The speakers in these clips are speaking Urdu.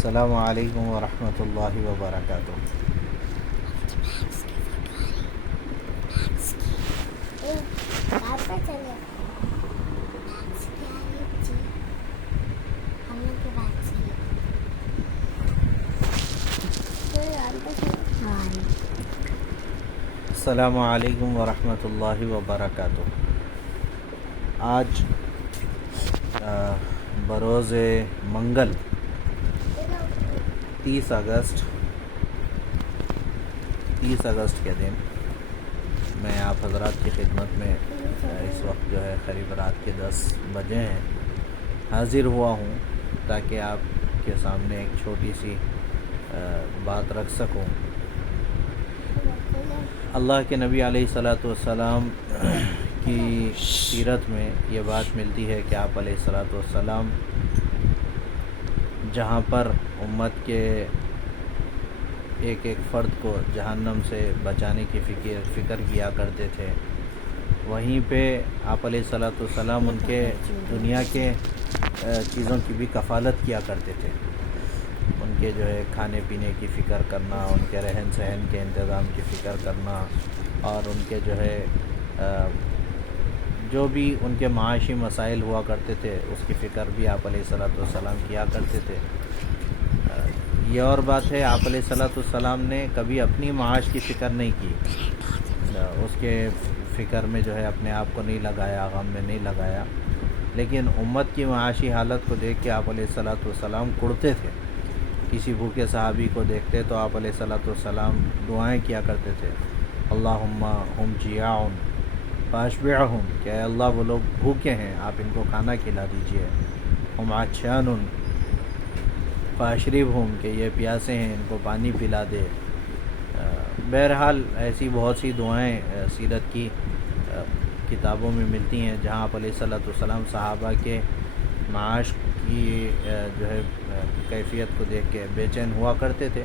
السلام علیکم ورحمۃ اللہ وبرکاتہ۔ السلام علیکم ورحمۃ اللہ وبرکاتہ۔ آج بروز منگل 30 اگست کے دن میں آپ حضرات کی خدمت میں اس وقت جو ہے قریب رات کے 10 بجے ہیں حاضر ہوا ہوں تاکہ آپ کے سامنے ایک چھوٹی سی بات رکھ سکوں۔ اللہ کے نبی علیہ الصلاۃ والسلام کی سیرت میں یہ بات ملتی ہے کہ آپ علیہ الصلاۃ والسلام جہاں پر امت کے ایک ایک فرد کو جہنم سے بچانے کی فکر کیا کرتے تھے، وہیں پہ آپ علیہ الصلاۃ والسلام ان کے دنیا کے چیزوں کی بھی کفالت کیا کرتے تھے۔ ان کے جو ہے کھانے پینے کی فکر کرنا، ان کے رہن سہن کے انتظام کی فکر کرنا، اور ان کے جو ہے جو بھی ان کے معاشی مسائل ہوا کرتے تھے اس کی فکر بھی آپ علیہ الصلاۃ والسلام کیا کرتے تھے۔ یہ اور بات ہے، آپ علیہ الصلاۃ والسلام نے کبھی اپنی معاش کی فکر نہیں کی، اس کے فکر میں جو ہے اپنے آپ کو نہیں لگایا، غم میں نہیں لگایا، لیکن امت کی معاشی حالت کو دیکھ کے آپ علیہ الصلاۃ والسلام کڑتے تھے۔ کسی بھوکے صحابی کو دیکھتے تو آپ علیہ الصلاۃ والسلام دعائیں کیا کرتے تھے، اللہم ہم جیاع فاشبعہم، کہ اے اللہ وہ لوگ بھوکے ہیں، آپ ان کو کھانا کھلا دیجئے، ہم عطشان فاشربہم، کہ یہ پیاسے ہیں ان کو پانی پلا دے۔ بہرحال ایسی بہت سی دعائیں سیرت کی کتابوں میں ملتی ہیں جہاں آپ علیہ الصلاۃ والسلام صحابہ کے معاش کی جو ہے کیفیت کو دیکھ کے بے چین ہوا کرتے تھے۔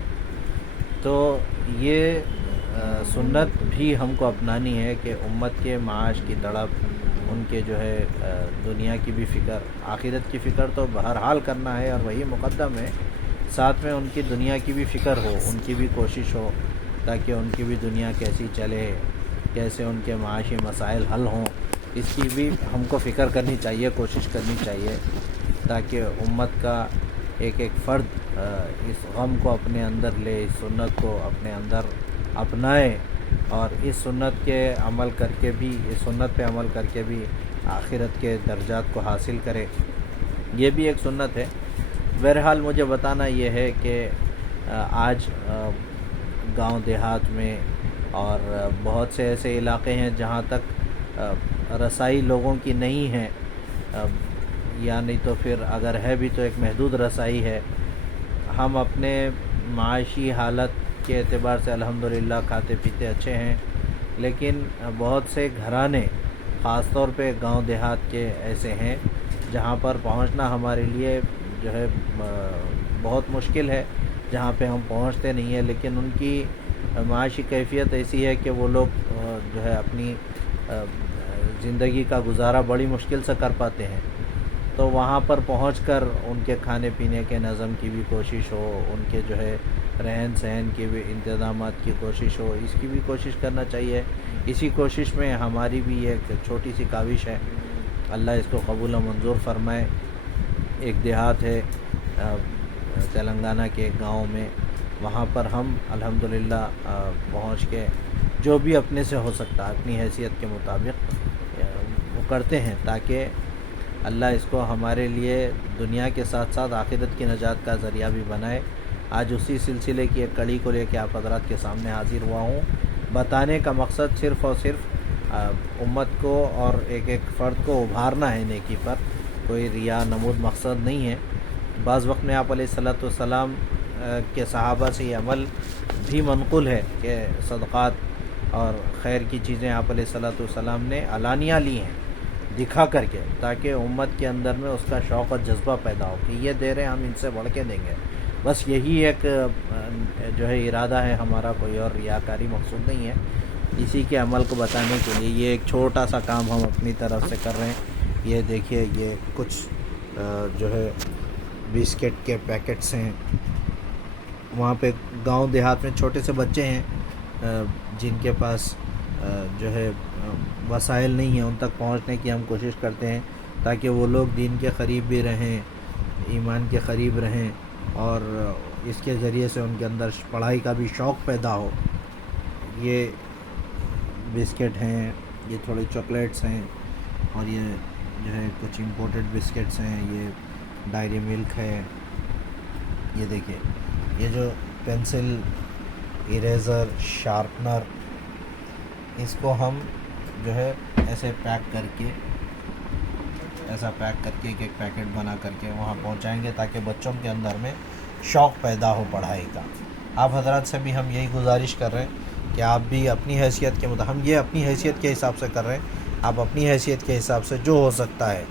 تو یہ سنت بھی ہم کو اپنانی ہے کہ امت کے معاش کی تڑپ، ان کے جو ہے دنیا کی بھی فکر، آخرت کی فکر تو بہرحال کرنا ہے اور وہی مقدم ہے، ساتھ میں ان کی دنیا کی بھی فکر ہو، ان کی بھی کوشش ہو تاکہ ان کی بھی دنیا کیسی چلے، کیسے ان کے معاشی مسائل حل ہوں، اس کی بھی ہم کو فکر کرنی چاہیے، کوشش کرنی چاہیے، تاکہ امت کا ایک ایک فرد اس غم کو اپنے اندر لے، اس سنت کو اپنے اندر اپنائے، اور اس سنت کے عمل کر کے بھی، اس سنت پہ عمل کر کے بھی آخرت کے درجات کو حاصل کرے۔ یہ بھی ایک سنت ہے۔ بہرحال مجھے بتانا یہ ہے کہ آج گاؤں دیہات میں اور بہت سے ایسے علاقے ہیں جہاں تک رسائی لوگوں کی نہیں ہے، یا نہیں تو پھر اگر ہے بھی تو ایک محدود رسائی ہے۔ ہم اپنے معاشی حالت کے اعتبار سے الحمدللہ کھاتے پیتے اچھے ہیں، لیکن بہت سے گھرانے خاص طور پہ گاؤں دیہات کے ایسے ہیں جہاں پر پہنچنا ہمارے لیے جو ہے بہت مشکل ہے، جہاں پہ ہم پہنچتے نہیں ہیں، لیکن ان کی معاشی کیفیت ایسی ہے کہ وہ لوگ جو ہے اپنی زندگی کا گزارا بڑی مشکل سے کر پاتے ہیں۔ تو وہاں پر پہنچ کر ان کے کھانے پینے کے نظم کی بھی کوشش ہو، ان کے جو ہے رہن سہن کے بھی انتظامات کی کوشش ہو، اس کی بھی کوشش کرنا چاہیے۔ اسی کوشش میں ہماری بھی ایک چھوٹی سی کاوش ہے، اللہ اس کو قبول و منظور فرمائے۔ ایک دیہات ہے تلنگانہ کے ایک گاؤں میں، وہاں پر ہم الحمدللہ پہنچ کے جو بھی اپنے سے ہو سکتا اپنی حیثیت کے مطابق وہ کرتے ہیں، تاکہ اللہ اس کو ہمارے لیے دنیا کے ساتھ ساتھ آخرت کی نجات کا ذریعہ بھی بنائے۔ آج اسی سلسلے کی ایک کڑی کو لے کے آپ حضرات کے سامنے حاضر ہوا ہوں۔ بتانے کا مقصد صرف اور صرف امت کو اور ایک ایک فرد کو ابھارنا ہے نیکی پر، کوئی ریا نمود مقصد نہیں ہے۔ بعض وقت میں آپ علیہ الصلاۃ والسلام کے صحابہ سے یہ عمل بھی منقول ہے کہ صدقات اور خیر کی چیزیں آپ علیہ الصلاۃ والسلام نے علانیہ لی ہیں، دکھا کر کے، تاکہ امت کے اندر میں اس کا شوق اور جذبہ پیدا ہو کہ یہ دے رہے ہیں ہم ان سے بڑھ کے دیں گے۔ بس یہی ایک جو ہے ارادہ ہے ہمارا، کوئی اور ریاکاری مقصود نہیں ہے۔ اسی کے عمل کو بتانے کے لیے یہ ایک چھوٹا سا کام ہم اپنی طرف سے کر رہے ہیں۔ یہ دیکھیے، یہ کچھ جو ہے بسکٹ کے پیکٹس ہیں. وہاں پہ گاؤں دیہات میں چھوٹے سے بچے ہیں جن کے پاس جو ہے وسائل نہیں ہیں، ان تک پہنچنے کی ہم کوشش کرتے ہیں تاکہ وہ لوگ دین کے قریب بھی رہیں، ایمان کے قریب رہیں، اور اس کے ذریعے سے ان کے اندر پڑھائی کا بھی شوق پیدا ہو. یہ بسکٹ ہیں، یہ تھوڑے چاکلیٹس ہیں، اور یہ جو ہے کچھ امپورٹڈ بسکٹس ہیں. یہ ڈائری ملک ہے. یہ دیکھیں، یہ جو پینسل، اریزر، شارپنر، اس کو ہم جو ہے ایسے پیک کر کے ایک ایک پیکٹ بنا کر کے وہاں پہنچائیں گے تاکہ بچوں کے اندر میں شوق پیدا ہو پڑھائی کا. آپ حضرات سے بھی ہم یہی گزارش کر رہے ہیں کہ آپ بھی اپنی حیثیت کے ہم یہ اپنی حیثیت کے حساب سے کر رہے ہیں، آپ اپنی حیثیت کے حساب سے جو ہو سکتا ہے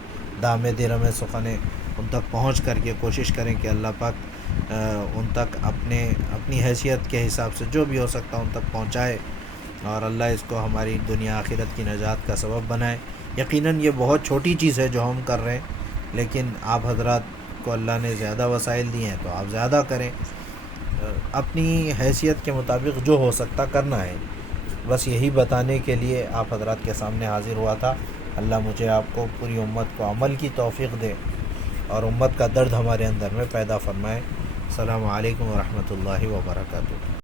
دامے درہم سخنے ان تک پہنچ کر کے کوشش کریں کہ اللہ پاک ان تک اپنی حیثیت کے حساب سے جو بھی ہو سکتا ہے ان تک پہنچائے، اور اللہ اس کو ہماری دنیا آخرت کی نجات کا سبب بنائے. یقیناً یہ بہت چھوٹی چیز ہے جو ہم کر رہے ہیں، لیکن آپ حضرات کو اللہ نے زیادہ وسائل دیے ہیں تو آپ زیادہ کریں. اپنی حیثیت کے مطابق جو ہو سکتا کرنا ہے. بس یہی بتانے کے لیے آپ حضرات کے سامنے حاضر ہوا تھا. اللہ مجھے آپ کو پوری امت کو عمل کی توفیق دے اور امت کا درد ہمارے اندر میں پیدا فرمائے. السلام علیکم ورحمۃ اللہ وبرکاتہ.